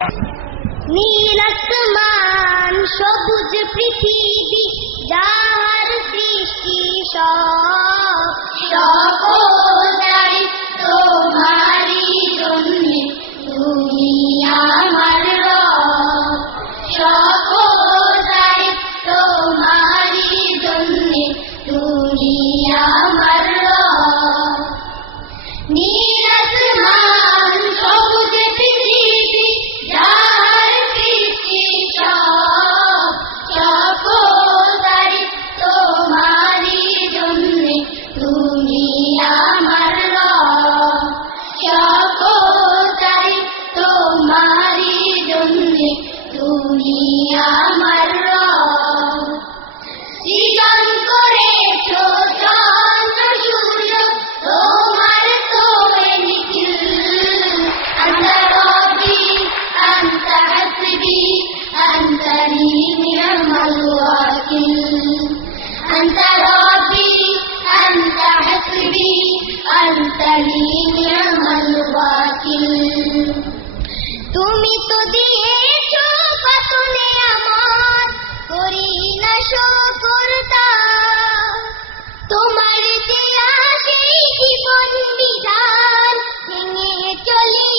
নীল আসমান সবুজ পৃথিবী যাহার সৃষ্টি সকল তোমারই জন্যে তুমি আমার রব, সকল তোমারই জন্যে তুমি আমার রব। নীল আসমান সবুজ পৃথিবী যাহার সৃষ্টি সকল তোমারই জন্যে তুমি আমার রব, সকল তোমারই জন্যে তুমি আমার রব। সৃজন করেছো চন্দ্র সূর্য তোমার তো নিখিল, আন্তা রব্বি আন্তা হাসবি আন্তা লি নি'মাল ওয়াকিল, আন্তা রব্বি আন্তা হাসবি আন্তা লি নি'মাল ওয়াকিল। তুমি তো দিয়েছো কতনে আমার, করি না শুকর তার, তোমার দেয়া সেই জীবন বিধান ভেঙে চলি